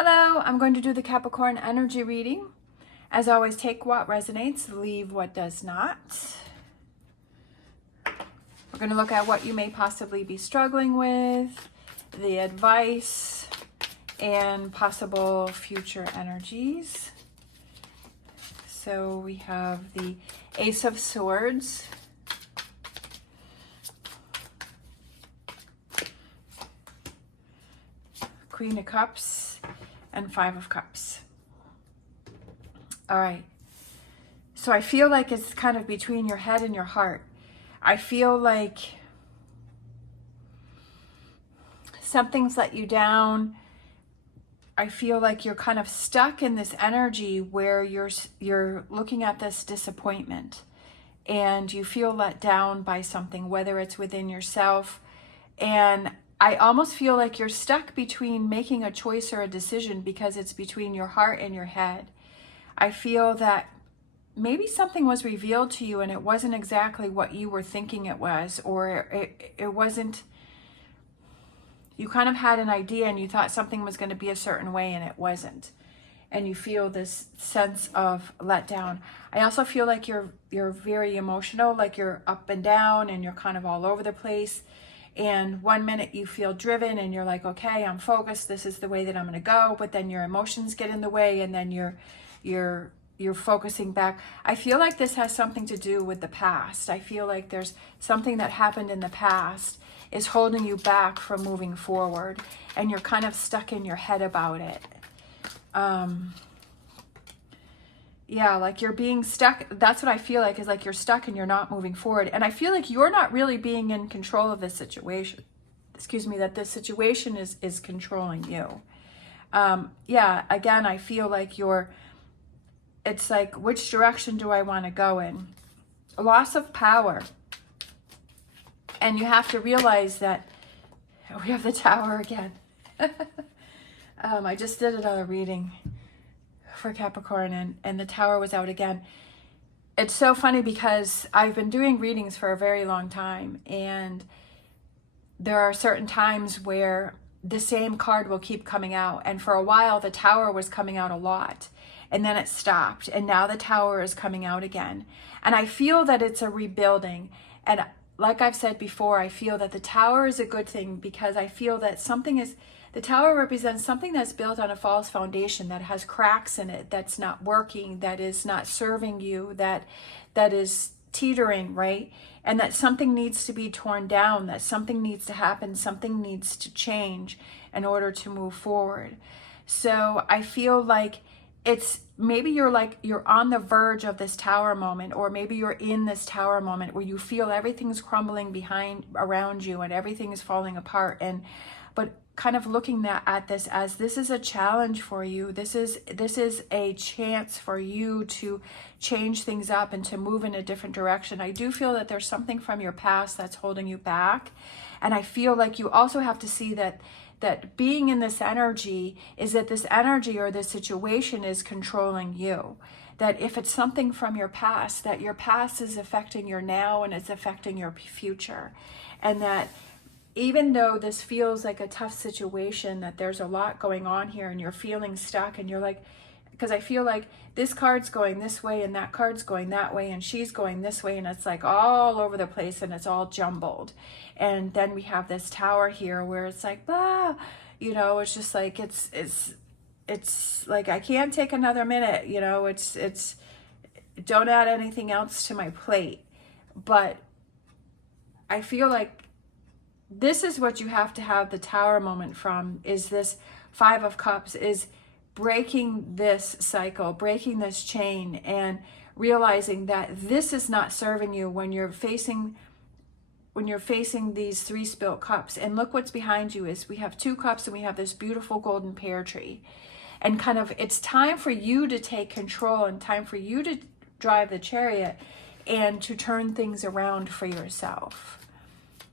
Hello, I'm going to do the Capricorn energy reading. As always, take what resonates, leave what does not. We're going to look at what you may possibly be struggling with, the advice, and possible future energies. So we have the Ace of Swords, Queen of Cups, and Five of Cups. All right. So I feel like it's kind of between your head and your heart. I feel like something's let you down. I feel like you're kind of stuck in this energy where you're looking at this disappointment and you feel let down by something, whether it's within yourself. And I almost feel like you're stuck between making a choice or a decision because it's between your heart and your head. I feel that maybe something was revealed to you and it wasn't exactly what you were thinking it was, or it wasn't, you kind of had an idea and you thought something was going to be a certain way and it wasn't. And you feel this sense of letdown. I also feel like you're very emotional, like you're up and down and you're kind of all over the place. And one minute you feel driven and you're like, okay, I'm focused, this is the way that I'm going to go. But then your emotions get in the way and then you're focusing back. I feel like this has something to do with the past. I feel like there's something that happened in the past is holding you back from moving forward, and you're kind of stuck in your head about it. Yeah, like you're being stuck. That's what I feel like, is like you're stuck and you're not moving forward. And I feel like you're not really being in control of this situation. Excuse me, that this situation is controlling you. Yeah, again, I feel like it's like, which direction do I want to go in? A loss of power. And you have to realize that we have the Tower again. I just did another reading for Capricorn and the Tower was out again. It's so funny because I've been doing readings for a very long time, and there are certain times where the same card will keep coming out, and for a while the Tower was coming out a lot and then it stopped, and now the Tower is coming out again. And I feel that it's a rebuilding, and like I've said before, I feel that the Tower is a good thing because I feel that the Tower represents something that's built on a false foundation, that has cracks in it, that's not working, that is not serving you, that is teetering, right? And that something needs to be torn down, that something needs to happen, something needs to change in order to move forward. So I feel like it's maybe you're on the verge of this Tower moment, or maybe you're in this Tower moment where you feel everything's crumbling around you and everything is falling apart, but kind of looking at this as this is a challenge for you. This is a chance for you to change things up and to move in a different direction. I do feel that there's something from your past that's holding you back, and I feel like you also have to see that being in this energy is that this energy or this situation is controlling you. That if it's something from your past, that your past is affecting your now and it's affecting your future. And that even though this feels like a tough situation, that there's a lot going on here and you're feeling stuck, and you're like, because I feel like this card's going this way and that card's going that way and she's going this way, and it's like all over the place and it's all jumbled. And then we have this Tower here where it's like, it's just like, it's like, I can't take another minute, it's don't add anything else to my plate. But I feel like this is what you have to have the Tower moment from, is this Five of Cups, is breaking this cycle, breaking this chain, and realizing that this is not serving you when you're facing these three spilt cups. And look what's behind you, is we have two cups and we have this beautiful golden pear tree. And kind of, it's time for you to take control and time for you to drive the chariot and to turn things around for yourself.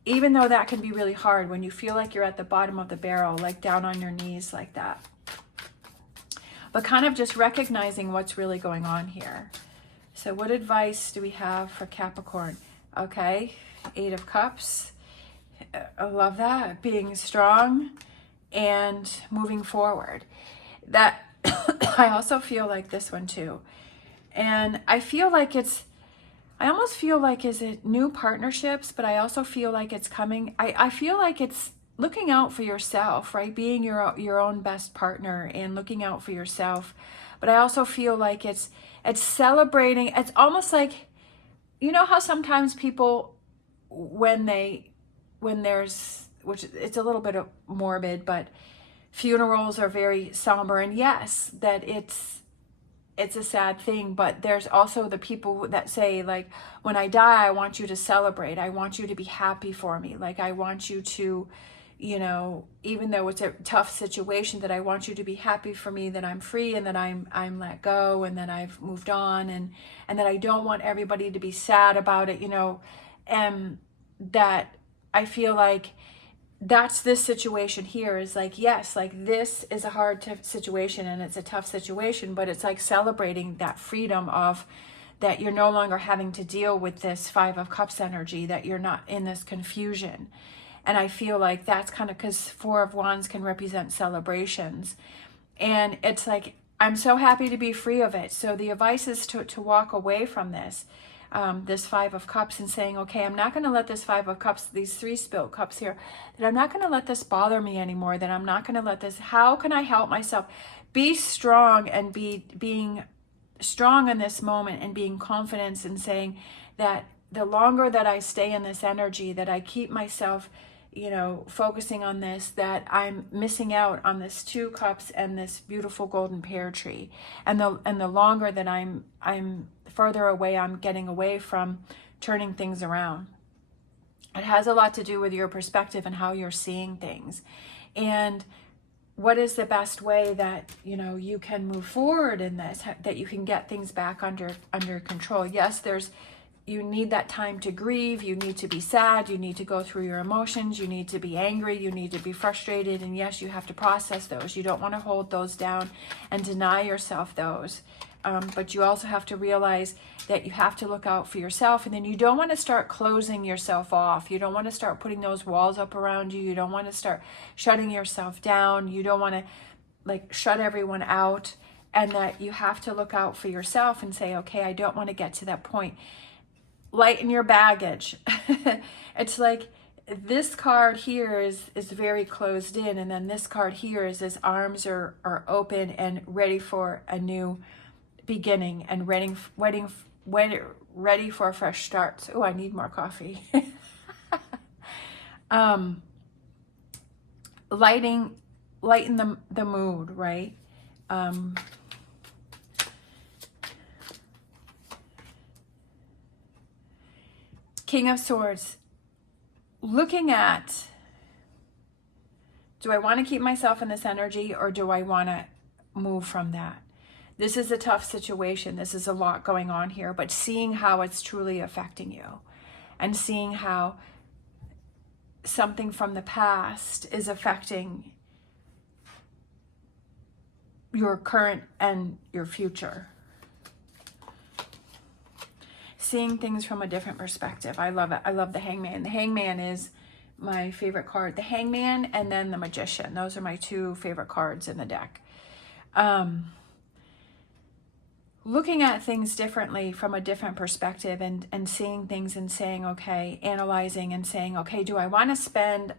Even though that can be really hard when you feel like you're at the bottom of the barrel, like down on your knees like that. But kind of just recognizing what's really going on here. So what advice do we have for Capricorn? Okay, Eight of Cups. I love that. Being strong and moving forward. that I also feel like this one too. And I feel like I almost feel like, is it new partnerships? But I also feel like it's coming. I feel like it's looking out for yourself, right? Being your own best partner and looking out for yourself. But I also feel like it's celebrating. It's almost like, you know how sometimes people, when there's, which it's a little bit of morbid, but funerals are very somber. And yes, that it's a sad thing, but there's also the people that say, like, when I die, I want you to celebrate. I want you to be happy for me. Like, I want you to, you know, even though it's a tough situation, that I want you to be happy for me, that I'm free and that I'm let go and that I've moved on, and that I don't want everybody to be sad about it, you know, and that I feel like that's this situation here is like, yes, like this is a hard situation and it's a tough situation, but it's like celebrating that freedom of that you're no longer having to deal with this Five of Cups energy, that you're not in this confusion. And I feel like that's kind of, because Four of Wands can represent celebrations. And it's like, I'm so happy to be free of it. So the advice is to walk away from this. This Five of Cups, and saying, okay, I'm not going to let this Five of Cups, these 3 spilt cups here, that I'm not going to let this bother me anymore, that I'm not going to let this, how can I help myself be strong, and being strong in this moment, and being confident, and saying that the longer that I stay in this energy, that I keep myself, you know, focusing on this, that I'm missing out on this 2 cups and this beautiful golden pear tree. And the longer that I'm further away, I'm getting away from turning things around. It has a lot to do with your perspective and how you're seeing things. And what is the best way that, you know, you can move forward in this, that you can get things back under control. Yes, you need that time to grieve, you need to be sad, you need to go through your emotions, you need to be angry, you need to be frustrated, and yes, you have to process those. You don't want to hold those down and deny yourself those. But you also have to realize that you have to look out for yourself, and then you don't want to start closing yourself off. You don't want to start putting those walls up around you. You don't want to start shutting yourself down. You don't want to like shut everyone out, and that you have to look out for yourself and say, okay, I don't want to get to that point. Lighten your baggage. It's like this card here is very closed in, and then this card here is his arms are open and ready for a new beginning, and ready for a fresh start. Oh, I need more coffee. Lighten the mood, right? King of Swords, looking at, do I want to keep myself in this energy, or do I want to move from that? This is a tough situation. This is a lot going on here, but seeing how it's truly affecting you, and seeing how something from the past is affecting your current and your future. Seeing things from a different perspective. I love it. I love the Hangman. The Hangman is my favorite card. The Hangman and then the Magician. Those are my 2 favorite cards in the deck. Looking at things differently from a different perspective, and seeing things and saying, okay, analyzing and saying, okay, do I want to spend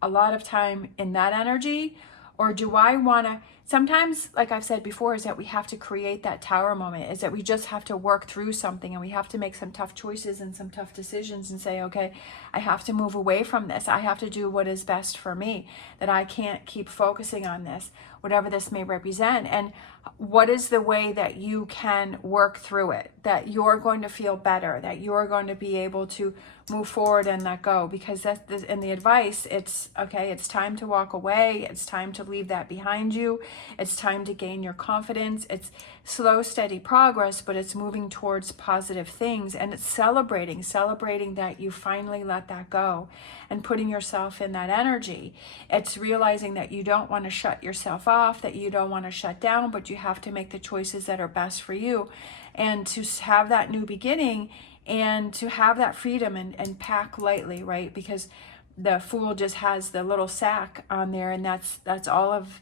a lot of time in that energy, or do I want to, sometimes, like I've said before, is that we have to create that tower moment, is that we just have to work through something, and we have to make some tough choices and some tough decisions, and say, okay, I have to move away from this. I have to do what is best for me, that I can't keep focusing on this, whatever this may represent. And what is the way that you can work through it, that you're going to feel better, that you're going to be able to move forward and let go? Because that's in the advice, it's okay, it's time to walk away, it's time to leave that behind you, it's time to gain your confidence. It's slow, steady progress, but it's moving towards positive things, and it's celebrating that you finally let that go, and putting yourself in that energy. It's realizing that you don't want to shut yourself off, that you don't want to shut down, but you have to make the choices that are best for you, and to have that new beginning, and to have that freedom, and pack lightly, right? Because the Fool just has the little sack on there, and that's all of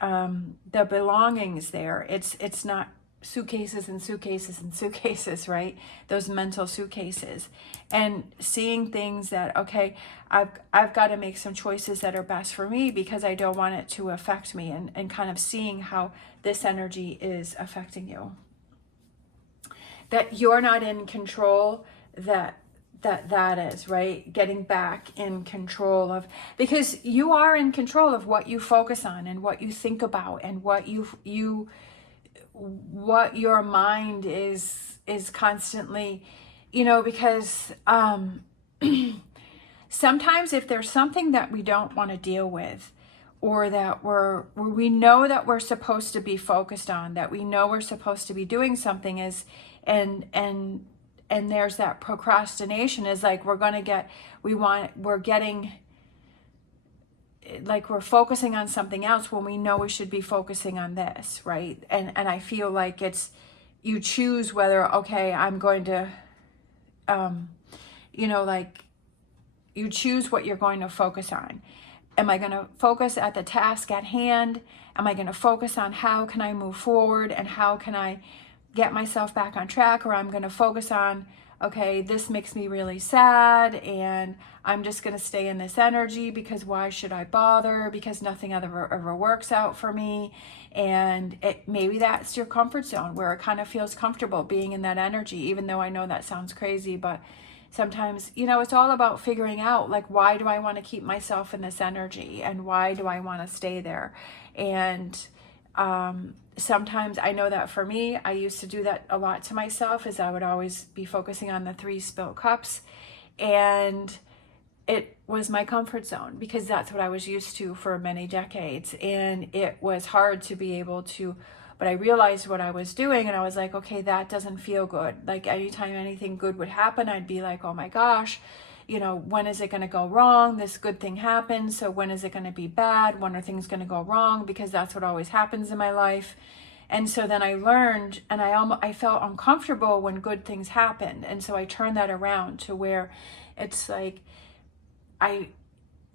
the belongings there. It's not suitcases and suitcases and suitcases, right? Those mental suitcases. And seeing things that, okay, I've got to make some choices that are best for me because I don't want it to affect me, and kind of seeing how this energy is affecting you. That you're not in control, that is, right? Getting back in control of, because you are in control of what you focus on and what you think about and what what your mind is constantly, because sometimes if there's something that we don't want to deal with, or that we know that we're supposed to be focused on, that we know we're supposed to be doing something, and there's that procrastination, is like we're focusing on something else when we know we should be focusing on this, right? And I feel like it's, you choose whether, okay, I'm going to, you choose what you're going to focus on. Am I going to focus at the task at hand? Am I going to focus on how can I move forward and how can I get myself back on track? Or I'm going to focus on, okay, this makes me really sad and I'm just going to stay in this energy because why should I bother? Because nothing ever works out for me. And maybe that's your comfort zone, where it kind of feels comfortable being in that energy, even though I know that sounds crazy, but sometimes, it's all about figuring out, like, why do I want to keep myself in this energy and why do I want to stay there? And sometimes I know that for me, I used to do that a lot to myself, is I would always be focusing on the 3 spilt cups, and it was my comfort zone because that's what I was used to for many decades. And it was hard to be able to, but I realized what I was doing and I was like, okay, that doesn't feel good. Like anytime anything good would happen, I'd be like, oh my gosh, when is it going to go wrong? This good thing happened. So when is it going to be bad? When are things going to go wrong? Because that's what always happens in my life. And so then I learned, and I felt uncomfortable when good things happened. And so I turned that around to where it's like,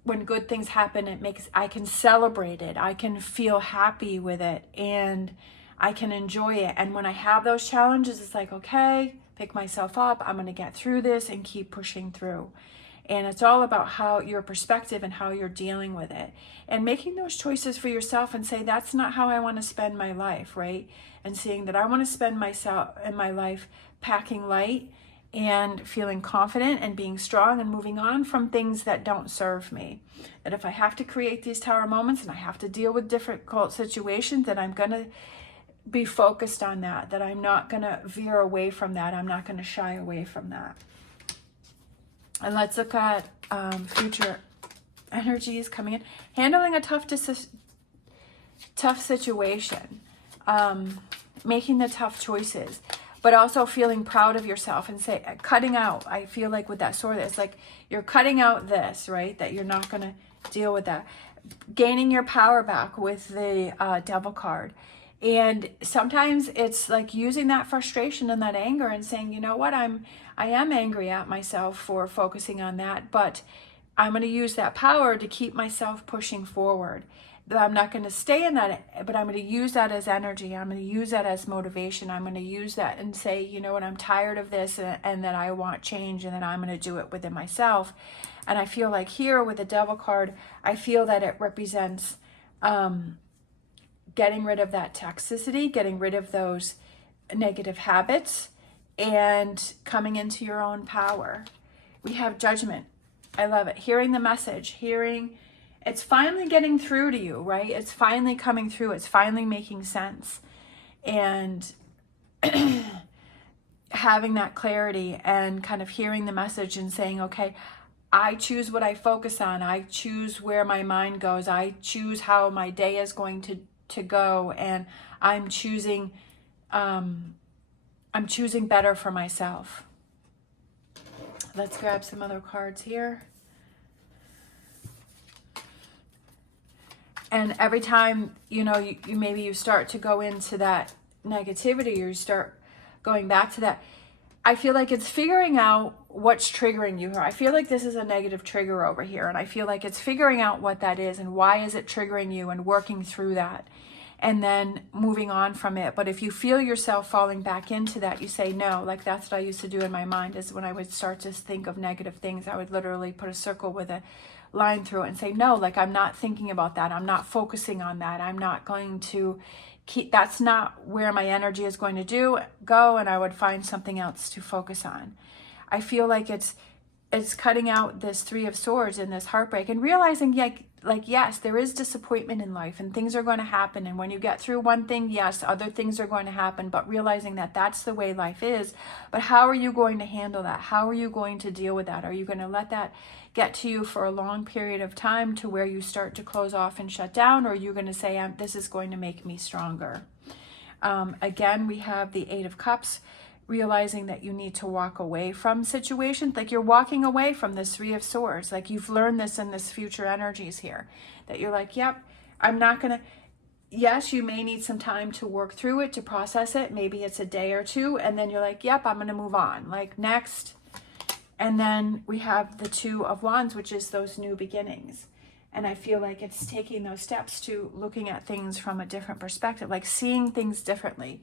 when good things happen, I can celebrate it. I can feel happy with it and I can enjoy it. And when I have those challenges, it's like, okay, pick myself up. I'm going to get through this and keep pushing through. And it's all about how your perspective and how you're dealing with it and making those choices for yourself and say, that's not how I want to spend my life, right? And seeing that I want to spend my life packing light and feeling confident and being strong and moving on from things that don't serve me. That if I have to create these tower moments and I have to deal with difficult situations, that I'm going to be focused on that I'm not going to veer away from that. I'm not going to shy away from that. And let's look at future energies coming in. Handling a tough situation, making the tough choices, but also feeling proud of yourself and cutting out. I feel like with that sword, it's like you're cutting out this, right? That you're not going to deal with that. Gaining your power back with the Devil card. And sometimes it's like using that frustration and that anger and saying, you know what, I am angry at myself for focusing on that, but I'm going to use that power to keep myself pushing forward. That I'm not going to stay in that, but I'm going to use that as energy. I'm going to use that as motivation. I'm going to use that and say, you know what, I'm tired of this and that I want change and that I'm going to do it within myself. And I feel like here with the Devil card, I feel that it represents getting rid of that toxicity, getting rid of those negative habits, and coming into your own power. We have Judgment. I love it. Hearing the message, it's finally getting through to you, right? It's finally coming through. It's finally making sense. And having that clarity and kind of hearing the message and saying, okay, I choose what I focus on. I choose where my mind goes. I choose how my day is going to go. And I'm choosing better for myself. Let's grab some other cards here. And every time, you start to go into that negativity, or you start going back to that, I feel like it's figuring out what's triggering you here. I feel like this is a negative trigger over here, and I feel like it's figuring out what that is and why is it triggering you and working through that and then moving on from it. But if you feel yourself falling back into that, you say no. Like that's what I used to do in my mind, is when I would start to think of negative things, I would literally put a circle with a line through it and say no, like I'm not thinking about that. I'm not focusing on that. I'm not going to that's not where my energy is going to go, and I would find something else to focus on. I feel like it's cutting out this Three of Swords and this heartbreak and realizing like yes, there is disappointment in life and things are going to happen, and when you get through one thing, yes, other things are going to happen, but realizing that that's the way life is. But how are you going to handle that? How are you going to deal with that? Are you going to let that get to you for a long period of time to where you start to close off and shut down, or are you going to say, this is going to make me stronger? Again, we have the Eight of Cups, realizing that you need to walk away from situations, like you're walking away from this Three of Swords, like you've learned this in this future energies here, that you're like, yep, I'm not going to, yes, you may need some time to work through it, to process it, maybe it's a day or two, and then you're like, yep, I'm going to move on, like next. And then we have the Two of Wands, which is those new beginnings. And I feel like it's taking those steps to looking at things from a different perspective, like seeing things differently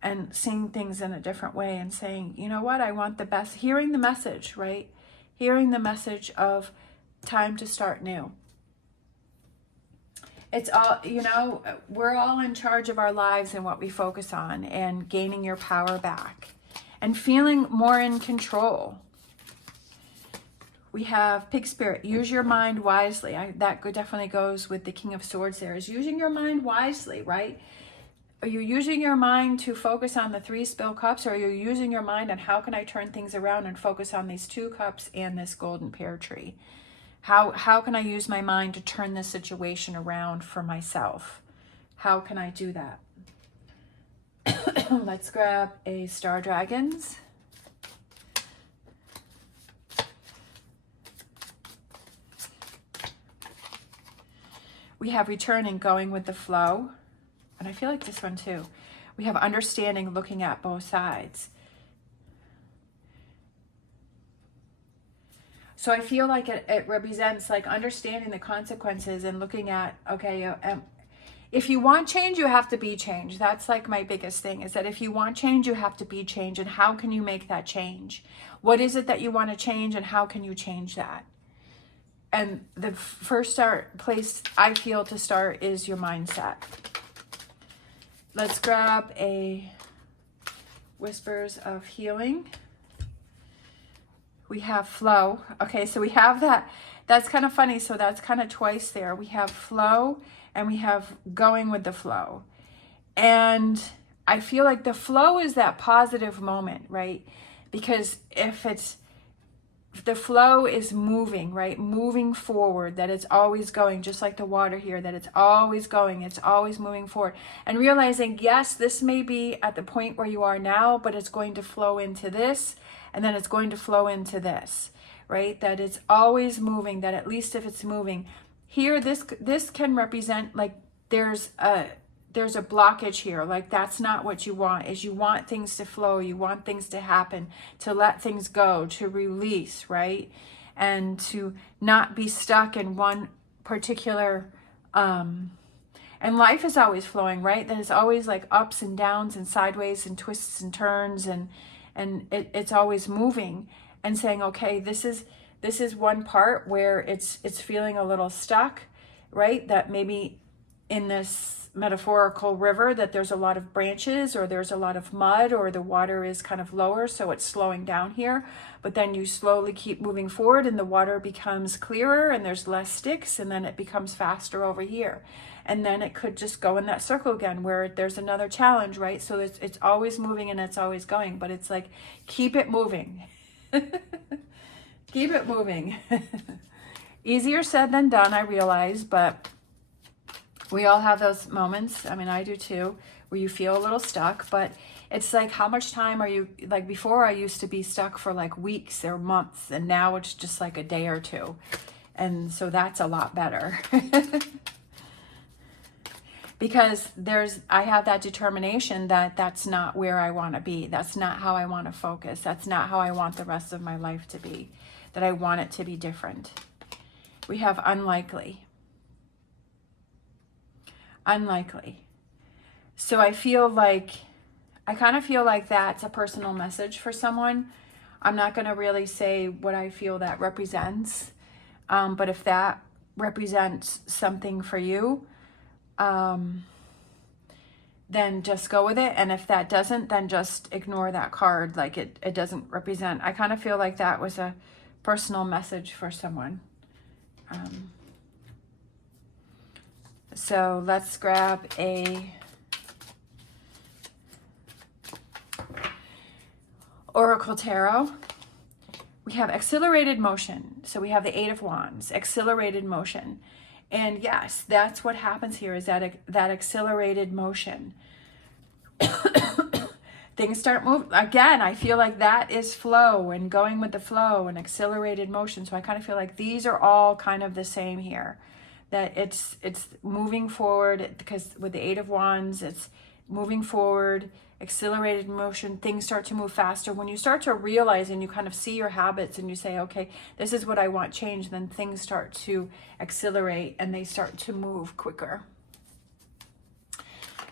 and seeing things in a different way and saying, you know what, I want the best, hearing the message, right? Hearing the message of time to start new. It's all, you know, we're all in charge of our lives and what we focus on, and gaining your power back and feeling more in control. We have Pig Spirit, use your mind wisely. That definitely goes with the King of Swords there, is using your mind wisely, right? Are you using your mind to focus on the Three Spilled Cups, or are you using your mind on how can I turn things around and focus on these Two Cups and this Golden Pear Tree? How can I use my mind to turn this situation around for myself? How can I do that? Let's grab a Star Dragons. We have Returning, going with the flow. And I feel like this one too. We have Understanding, looking at both sides. So I feel like it represents like understanding the consequences and looking at, okay, if you want change, you have to be changed. That's like my biggest thing, is that if you want change, you have to be changed. And how can you make that change? What is it that you want to change, and how can you change that? And the first place I feel to start is your mindset. Let's grab a Whispers of Healing. We have Flow. Okay, so we have that. That's kind of funny. So that's kind of twice there. We have Flow and we have Going with the Flow. And I feel like the flow is that positive moment, right? Because if the flow is moving, right? Moving forward, that it's always going, just like the water here, that it's always going, it's always moving forward. And realizing, yes, this may be at the point where you are now, but it's going to flow into this, and then it's going to flow into this, right? That it's always moving, that at least if it's moving. Here, this can represent like there's a blockage here, like that's not what you want. Is you want things to flow, you want things to happen, to let things go, to release, right? And to not be stuck in one particular and life is always flowing, right? There's always like ups and downs and sideways and twists and turns, and it's always moving and saying, okay, this is one part where it's feeling a little stuck, right? That maybe in this metaphorical river, that there's a lot of branches, or there's a lot of mud, or the water is kind of lower, so it's slowing down here. But then you slowly keep moving forward and the water becomes clearer and there's less sticks, and then it becomes faster over here. And then it could just go in that circle again where there's another challenge, right? So it's always moving and it's always going, but it's like, keep it moving. Keep it moving. Easier said than done, I realize, but we all have those moments. I mean, I do too, where you feel a little stuck, but it's like, how much time are you, like before I used to be stuck for like weeks or months, and now it's just like a day or two. And so that's a lot better. because I have that determination that that's not where I want to be. That's not how I want to focus. That's not how I want the rest of my life to be, that I want it to be different. We have unlikely. Unlikely. So I kind of feel like that's a personal message for someone. I'm not going to really say what I feel that represents. But if that represents something for you, then just go with it. And if that doesn't, then just ignore that card. Like it doesn't represent. I kind of feel like that was a personal message for someone. So let's grab a Oracle Tarot. We have accelerated motion. So we have the Eight of Wands, accelerated motion. And yes, that's what happens here, is that accelerated motion. Things start moving. Again, I feel like that is flow and going with the flow and accelerated motion. So I kind of feel like these are all kind of the same here. That it's moving forward, because with the Eight of Wands, it's moving forward, accelerated motion. Things start to move faster. When you start to realize and you kind of see your habits and you say, okay, this is what I want change, then things start to accelerate and they start to move quicker.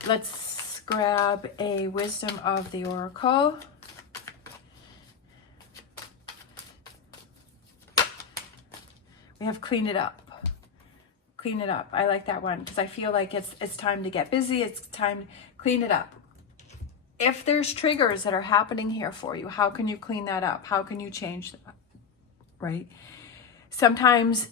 Let's grab a wisdom of the Oracle. We have clean it up. Clean it up. I like that one because I feel like it's time to get busy. It's time to clean it up. If there's triggers that are happening here for you, how can you clean that up? How can you change that? Right? Sometimes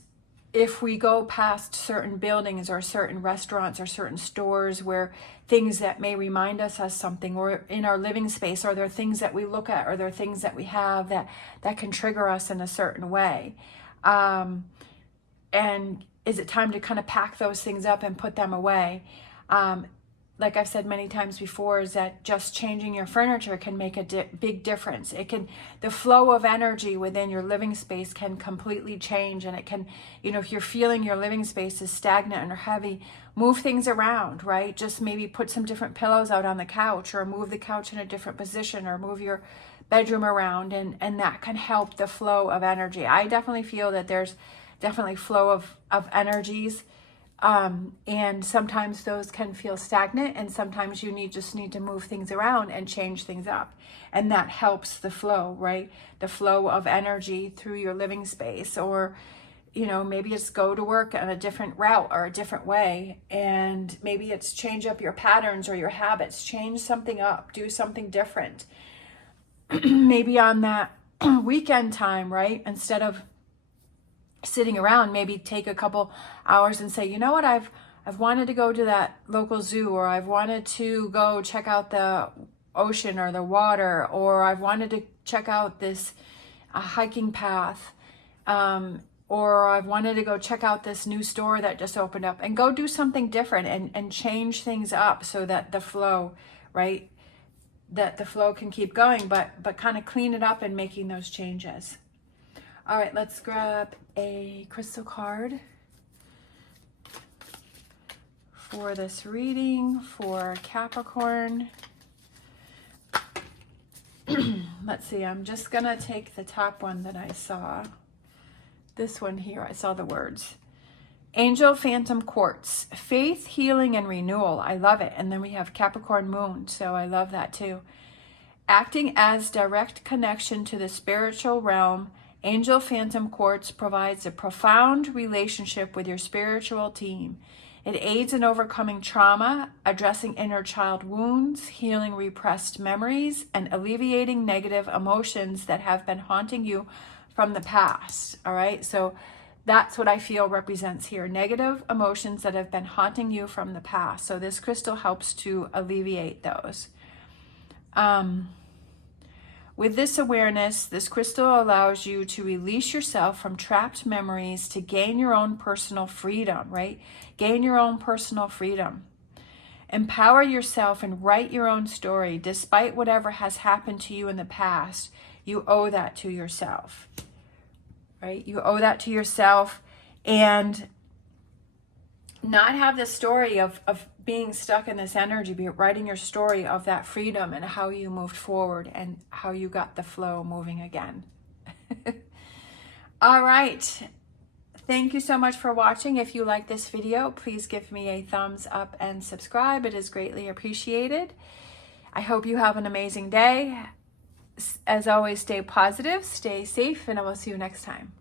if we go past certain buildings or certain restaurants or certain stores where things that may remind us of something, or in our living space, or there are things that we look at, or there are things that we have that can trigger us in a certain way. And is it time to kind of pack those things up and put them away? Like I've said many times before, is that just changing your furniture can make a big difference. The flow of energy within your living space can completely change, and it can, if you're feeling your living space is stagnant or heavy, move things around, right? Just maybe put some different pillows out on the couch, or move the couch in a different position, or move your bedroom around, and that can help the flow of energy. I definitely feel that there's definitely flow of energies. And sometimes those can feel stagnant, and sometimes you just need to move things around and change things up. And that helps the flow, right? The flow of energy through your living space, or, maybe it's go to work on a different route or a different way. And maybe it's change up your patterns or your habits, change something up, do something different. Maybe on that weekend time, right? Instead of sitting around, maybe take a couple hours and say, you know what, I've wanted to go to that local zoo, or I've wanted to go check out the ocean or the water, or I've wanted to check out this hiking path, or I've wanted to go check out this new store that just opened up, and go do something different and change things up so that the flow, right, that the flow can keep going, but kind of clean it up and making those changes. All right, let's grab a crystal card for this reading for Capricorn. Let's see, I'm just going to take the top one that I saw. This one here, I saw the words. Angel Phantom Quartz, faith, healing, and renewal. I love it. And then we have Capricorn Moon, so I love that too. Acting as direct connection to the spiritual realm, Angel Phantom Quartz provides a profound relationship with your spiritual team. It aids in overcoming trauma, addressing inner child wounds, healing repressed memories, and alleviating negative emotions that have been haunting you from the past. All right, so that's what I feel represents here. Negative emotions that have been haunting you from the past. So this crystal helps to alleviate those. With this awareness, this crystal allows you to release yourself from trapped memories to gain your own personal freedom, right? Gain your own personal freedom. Empower yourself and write your own story. Despite whatever has happened to you in the past, you owe that to yourself, right? You owe that to yourself, and not have the story of being stuck in this energy, be writing your story of that freedom and how you moved forward and how you got the flow moving again. All right. Thank you so much for watching. If you like this video, please give me a thumbs up and subscribe. It is greatly appreciated. I hope you have an amazing day. As always, stay positive, stay safe, and I will see you next time.